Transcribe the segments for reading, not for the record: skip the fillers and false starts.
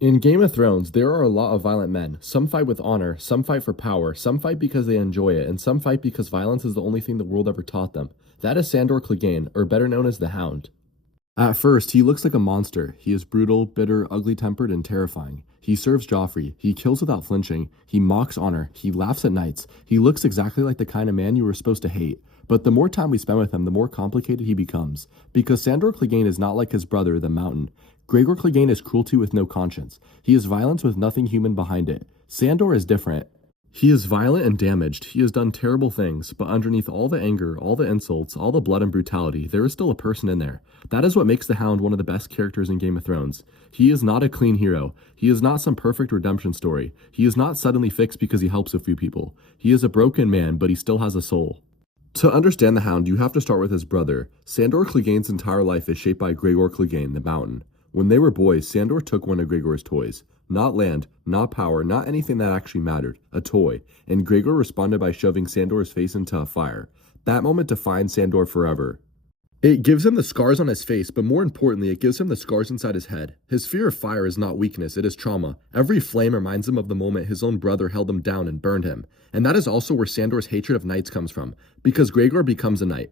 In Game of Thrones, there are a lot of violent men. Some fight with honor, some fight for power, some fight because they enjoy it, and some fight because violence is the only thing the world ever taught them. That is Sandor Clegane, or better known as the Hound. At first, he looks like a monster. He is brutal, bitter, ugly-tempered, and terrifying. He serves Joffrey. He kills without flinching. He mocks honor. He laughs at knights. He looks exactly like the kind of man you were supposed to hate. But the more time we spend with him, the more complicated he becomes. Because Sandor Clegane is not like his brother, the Mountain. Gregor Clegane is cruelty with no conscience. He is violence with nothing human behind it. Sandor is different. He is violent and damaged. He has done terrible things, but underneath all the anger, all the insults, all the blood and brutality, there is still a person in there. That is what makes the Hound one of the best characters in Game of Thrones. He is not a clean hero. He is not some perfect redemption story. He is not suddenly fixed because he helps a few people. He is a broken man, but he still has a soul. To understand the Hound, you have to start with his brother. Sandor Clegane's entire life is shaped by Gregor Clegane, the Mountain. When they were boys, Sandor took one of Gregor's toys. Not land, not power, not anything that actually mattered. A toy. And Gregor responded by shoving Sandor's face into a fire. That moment defined Sandor forever. It gives him the scars on his face, but more importantly, it gives him the scars inside his head. His fear of fire is not weakness, it is trauma. Every flame reminds him of the moment his own brother held him down and burned him. And that is also where Sandor's hatred of knights comes from, because Gregor becomes a knight.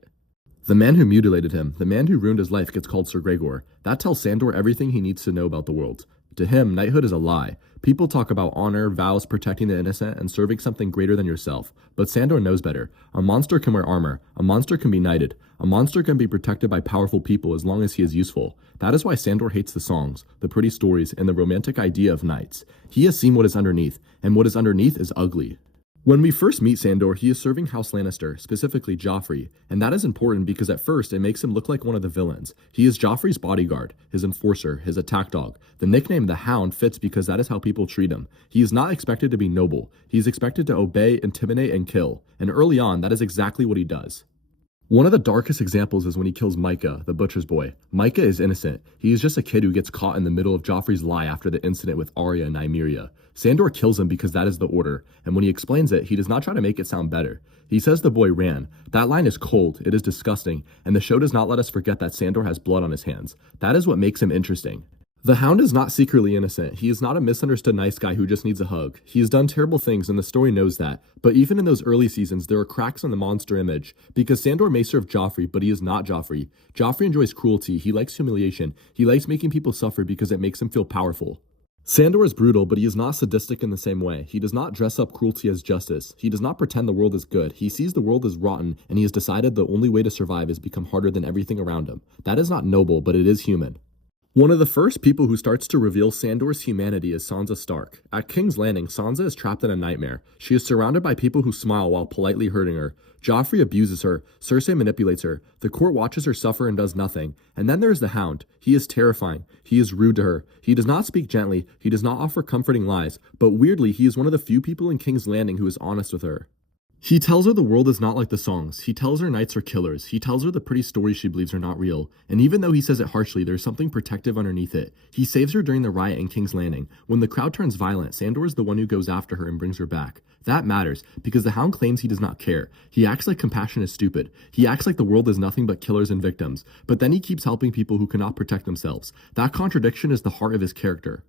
The man who mutilated him, the man who ruined his life, gets called Sir Gregor. That tells Sandor everything he needs to know about the world. To him, knighthood is a lie. People talk about honor, vows, protecting the innocent, and serving something greater than yourself. But Sandor knows better. A monster can wear armor. A monster can be knighted. A monster can be protected by powerful people as long as he is useful. That is why Sandor hates the songs, the pretty stories, and the romantic idea of knights. He has seen what is underneath, and what is underneath is ugly. When we first meet Sandor, he is serving House Lannister, specifically Joffrey, and that is important because at first it makes him look like one of the villains. He is Joffrey's bodyguard, his enforcer, his attack dog. The nickname the Hound fits because that is how people treat him. He is not expected to be noble. He is expected to obey, intimidate, and kill, and early on, that is exactly what he does. One of the darkest examples is when he kills Micah, the butcher's boy. Micah is innocent. He is just a kid who gets caught in the middle of Joffrey's lie after the incident with Arya and Nymeria. Sandor kills him because that is the order, and when he explains it, he does not try to make it sound better. He says the boy ran. That line is cold, it is disgusting, and the show does not let us forget that Sandor has blood on his hands. That is what makes him interesting. The Hound is not secretly innocent. He is not a misunderstood nice guy who just needs a hug. He has done terrible things and the story knows that. But even in those early seasons, there are cracks in the monster image. Because Sandor may serve Joffrey, but he is not Joffrey. Joffrey enjoys cruelty. He likes humiliation. He likes making people suffer because it makes him feel powerful. Sandor is brutal, but he is not sadistic in the same way. He does not dress up cruelty as justice. He does not pretend the world is good. He sees the world as rotten, and he has decided the only way to survive is become harder than everything around him. That is not noble, but it is human. One of the first people who starts to reveal Sandor's humanity is Sansa Stark. At King's Landing, Sansa is trapped in a nightmare. She is surrounded by people who smile while politely hurting her. Joffrey abuses her. Cersei manipulates her. The court watches her suffer and does nothing. And then there is the Hound. He is terrifying. He is rude to her. He does not speak gently. He does not offer comforting lies. But weirdly, he is one of the few people in King's Landing who is honest with her. He tells her the world is not like the songs. He tells her knights are killers. He tells her the pretty stories she believes are not real. And even though he says it harshly, there's something protective underneath it. He saves her during the riot in King's Landing. When the crowd turns violent, Sandor is the one who goes after her and brings her back. That matters, because the Hound claims he does not care. He acts like compassion is stupid. He acts like the world is nothing but killers and victims. But then he keeps helping people who cannot protect themselves. That contradiction is the heart of his character.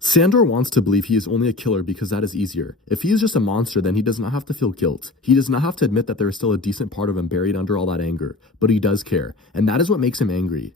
Sandor wants to believe he is only a killer because that is easier. If he is just a monster, then he does not have to feel guilt. He does not have to admit that there is still a decent part of him buried under all that anger. But he does care, and that is what makes him angry.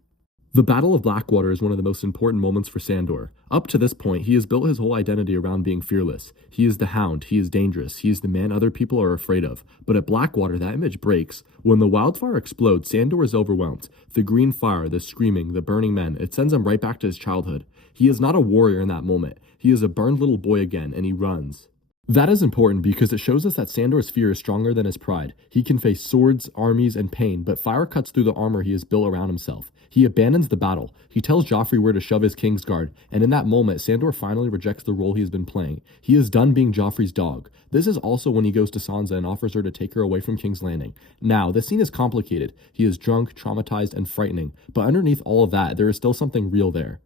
The Battle of Blackwater is one of the most important moments for Sandor. Up to this point, he has built his whole identity around being fearless. He is the Hound, he is dangerous, he is the man other people are afraid of. But at Blackwater, that image breaks. When the wildfire explodes, Sandor is overwhelmed. The green fire, the screaming, the burning men, it sends him right back to his childhood. He is not a warrior in that moment. He is a burned little boy again, and he runs. That is important because it shows us that Sandor's fear is stronger than his pride. He can face swords, armies, and pain, but fire cuts through the armor he has built around himself. He abandons the battle. He tells Joffrey where to shove his Kingsguard, and in that moment, Sandor finally rejects the role he has been playing. He is done being Joffrey's dog. This is also when he goes to Sansa and offers her to take her away from King's Landing. Now, this scene is complicated. He is drunk, traumatized, and frightening, but underneath all of that, there is still something real there.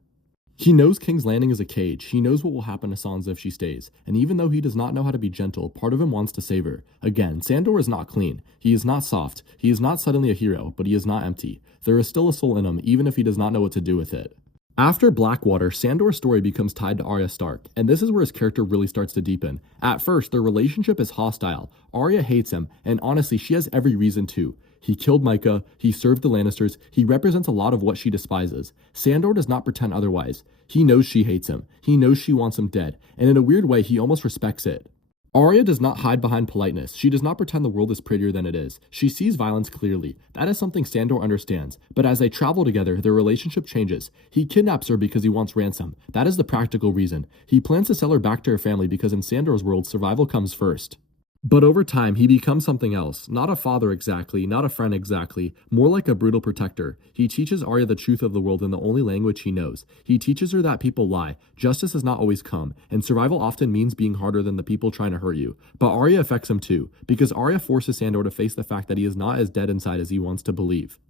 He knows King's Landing is a cage. He knows what will happen to Sansa if she stays. And even though he does not know how to be gentle, part of him wants to save her. Again, Sandor is not clean. He is not soft. He is not suddenly a hero, but he is not empty. There is still a soul in him, even if he does not know what to do with it. After Blackwater, Sandor's story becomes tied to Arya Stark, and this is where his character really starts to deepen. At first, their relationship is hostile. Arya hates him, and honestly, she has every reason to. He killed Micah, he served the Lannisters, he represents a lot of what she despises. Sandor does not pretend otherwise. He knows she hates him, he knows she wants him dead, and in a weird way, he almost respects it. Arya does not hide behind politeness. She does not pretend the world is prettier than it is. She sees violence clearly. That is something Sandor understands. But as they travel together, their relationship changes. He kidnaps her because he wants ransom. That is the practical reason. He plans to sell her back to her family because in Sandor's world, survival comes first. But over time, he becomes something else. Not a father exactly, not a friend exactly, more like a brutal protector. He teaches Arya the truth of the world in the only language he knows. He teaches her that people lie, justice does not always come, and survival often means being harder than the people trying to hurt you. But Arya affects him too, because Arya forces Sandor to face the fact that he is not as dead inside as he wants to believe.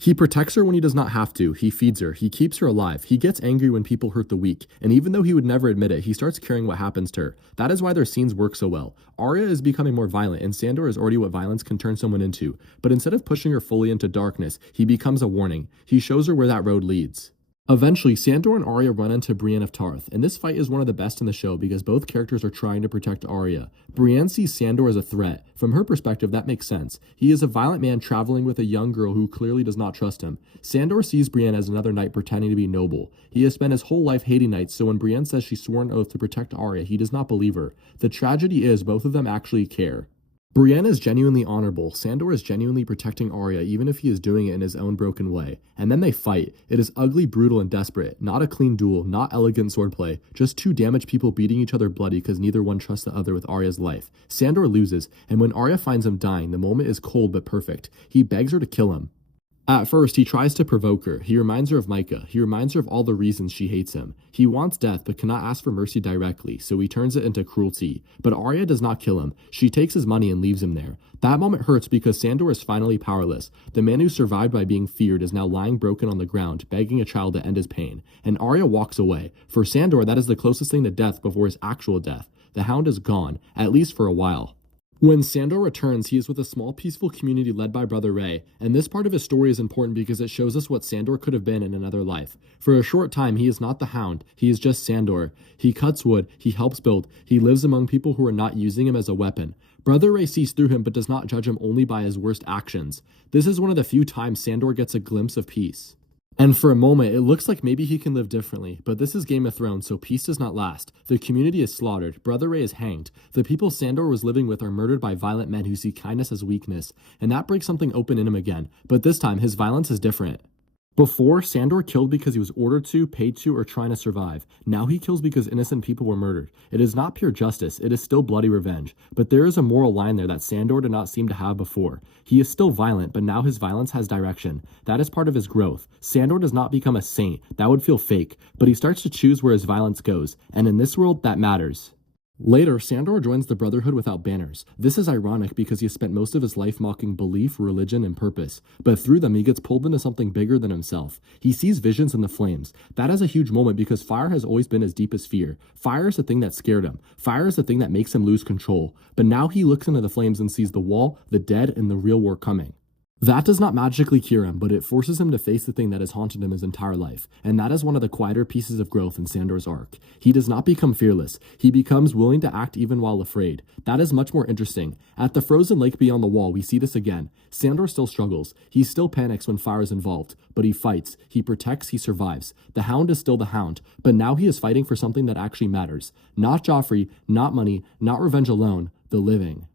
He protects her when he does not have to, he feeds her, he keeps her alive, he gets angry when people hurt the weak, and even though he would never admit it, he starts caring what happens to her. That is why their scenes work so well. Arya is becoming more violent, and Sandor is already what violence can turn someone into, but instead of pushing her fully into darkness, he becomes a warning. He shows her where that road leads. Eventually, Sandor and Arya run into Brienne of Tarth, and this fight is one of the best in the show because both characters are trying to protect Arya. Brienne sees Sandor as a threat. From her perspective, that makes sense. He is a violent man traveling with a young girl who clearly does not trust him. Sandor sees Brienne as another knight pretending to be noble. He has spent his whole life hating knights, so when Brienne says she swore an oath to protect Arya, he does not believe her. The tragedy is both of them actually care. Brienne is genuinely honorable. Sandor is genuinely protecting Arya even if he is doing it in his own broken way. And then they fight. It is ugly, brutal, and desperate. Not a clean duel, not elegant swordplay. Just two damaged people beating each other bloody because neither one trusts the other with Arya's life. Sandor loses, and when Arya finds him dying, the moment is cold but perfect. He begs her to kill him. At first, he tries to provoke her. He reminds her of Micah. He reminds her of all the reasons she hates him. He wants death but cannot ask for mercy directly, so he turns it into cruelty. But Arya does not kill him. She takes his money and leaves him there. That moment hurts because Sandor is finally powerless. The man who survived by being feared is now lying broken on the ground, begging a child to end his pain. And Arya walks away. For Sandor, that is the closest thing to death before his actual death. The Hound is gone, at least for a while. When Sandor returns, he is with a small peaceful community led by Brother Ray, and this part of his story is important because it shows us what Sandor could have been in another life. For a short time, he is not the Hound, he is just Sandor. He cuts wood, he helps build, he lives among people who are not using him as a weapon. Brother Ray sees through him but does not judge him only by his worst actions. This is one of the few times Sandor gets a glimpse of peace. And for a moment, it looks like maybe he can live differently, but this is Game of Thrones, so peace does not last. The community is slaughtered, Brother Ray is hanged, the people Sandor was living with are murdered by violent men who see kindness as weakness, and that breaks something open in him again, but this time his violence is different. Before, Sandor killed because he was ordered to, paid to, or trying to survive. Now he kills because innocent people were murdered. It is not pure justice, it is still bloody revenge. But there is a moral line there that Sandor did not seem to have before. He is still violent, but now his violence has direction. That is part of his growth. Sandor does not become a saint, that would feel fake, but he starts to choose where his violence goes, and in this world, that matters. Later, Sandor joins the Brotherhood without banners. This is ironic because he has spent most of his life mocking belief, religion, and purpose, but through them he gets pulled into something bigger than himself. He sees visions in the flames. That is a huge moment because fire has always been his deepest fear. Fire is the thing that scared him. Fire is the thing that makes him lose control. But now he looks into the flames and sees the wall, the dead, and the real war coming. That does not magically cure him, but it forces him to face the thing that has haunted him his entire life, and that is one of the quieter pieces of growth in Sandor's arc. He does not become fearless, he becomes willing to act even while afraid. That is much more interesting. At the frozen lake beyond the wall, we see this again. Sandor still struggles, he still panics when fire is involved, but he fights, he protects, he survives. The Hound is still the Hound, but now he is fighting for something that actually matters. Not Joffrey, not money, not revenge alone, the living.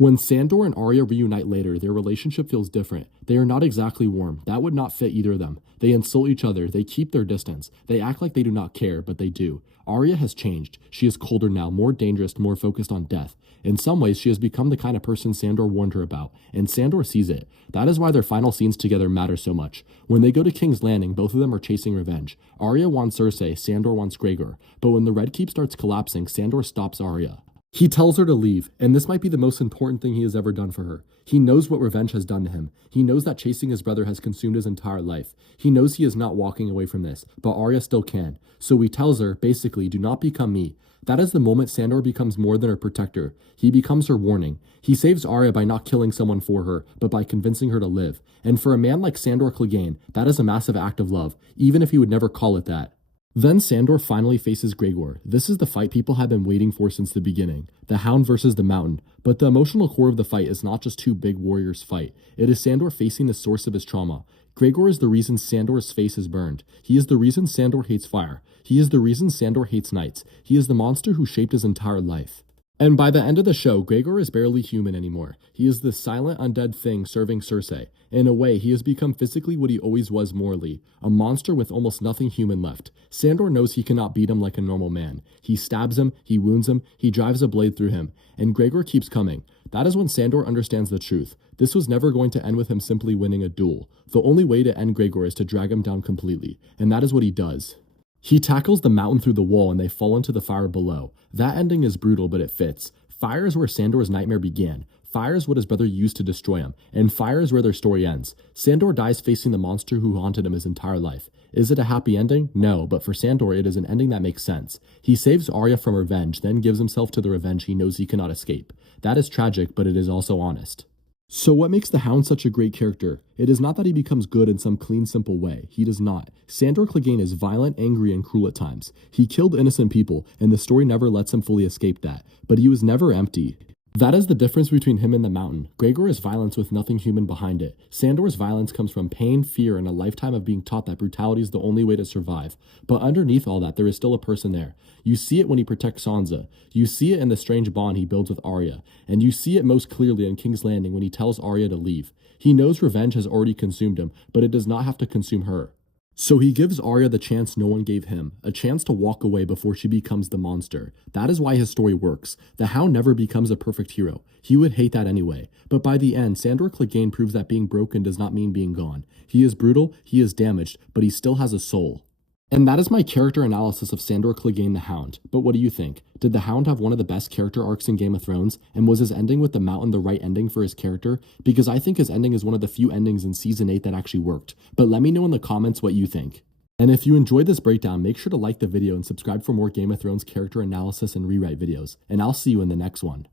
When Sandor and Arya reunite later, their relationship feels different. They are not exactly warm. That would not fit either of them. They insult each other. They keep their distance. They act like they do not care, but they do. Arya has changed. She is colder now, more dangerous, more focused on death. In some ways, she has become the kind of person Sandor warned her about, and Sandor sees it. That is why their final scenes together matter so much. When they go to King's Landing, both of them are chasing revenge. Arya wants Cersei, Sandor wants Gregor. But when the Red Keep starts collapsing, Sandor stops Arya. He tells her to leave, and this might be the most important thing he has ever done for her. He knows what revenge has done to him. He knows that chasing his brother has consumed his entire life. He knows he is not walking away from this, but Arya still can. So he tells her, basically, do not become me. That is the moment Sandor becomes more than her protector. He becomes her warning. He saves Arya by not killing someone for her, but by convincing her to live. And for a man like Sandor Clegane, that is a massive act of love, even if he would never call it that. Then Sandor finally faces Gregor. This is the fight people have been waiting for since the beginning. The Hound versus the Mountain. But the emotional core of the fight is not just two big warriors fight. It is Sandor facing the source of his trauma. Gregor is the reason Sandor's face is burned. He is the reason Sandor hates fire. He is the reason Sandor hates knights. He is the monster who shaped his entire life. And by the end of the show, Gregor is barely human anymore. He is the silent undead thing serving Cersei. In a way, he has become physically what he always was morally, a monster with almost nothing human left. Sandor knows he cannot beat him like a normal man. He stabs him, he wounds him, he drives a blade through him, and Gregor keeps coming. That is when Sandor understands the truth. This was never going to end with him simply winning a duel. The only way to end Gregor is to drag him down completely, and that is what he does. He tackles the mountain through the wall and they fall into the fire below. That ending is brutal, but it fits. Fire is where Sandor's nightmare began. Fire is what his brother used to destroy him, and fire is where their story ends. Sandor dies facing the monster who haunted him his entire life. Is it a happy ending? No, but for Sandor it is an ending that makes sense. He saves Arya from revenge, then gives himself to the revenge he knows he cannot escape. That is tragic, but it is also honest. So what makes the Hound such a great character? It is not that he becomes good in some clean, simple way. He does not. Sandor Clegane is violent, angry, and cruel at times. He killed innocent people, and the story never lets him fully escape that. But he was never empty. That is the difference between him and the Mountain. Gregor is violence with nothing human behind it. Sandor's violence comes from pain, fear, and a lifetime of being taught that brutality is the only way to survive. But underneath all that, there is still a person there. You see it when he protects Sansa. You see it in the strange bond he builds with Arya. And you see it most clearly in King's Landing when he tells Arya to leave. He knows revenge has already consumed him, but it does not have to consume her. So he gives Arya the chance no one gave him, a chance to walk away before she becomes the monster. That is why his story works. The Hound never becomes a perfect hero. He would hate that anyway. But by the end, Sandor Clegane proves that being broken does not mean being gone. He is brutal, he is damaged, but he still has a soul. And that is my character analysis of Sandor Clegane the Hound. But what do you think? Did the Hound have one of the best character arcs in Game of Thrones? And was his ending with the Mountain the right ending for his character? Because I think his ending is one of the few endings in Season 8 that actually worked. But let me know in the comments what you think. And if you enjoyed this breakdown, make sure to like the video and subscribe for more Game of Thrones character analysis and rewrite videos. And I'll see you in the next one.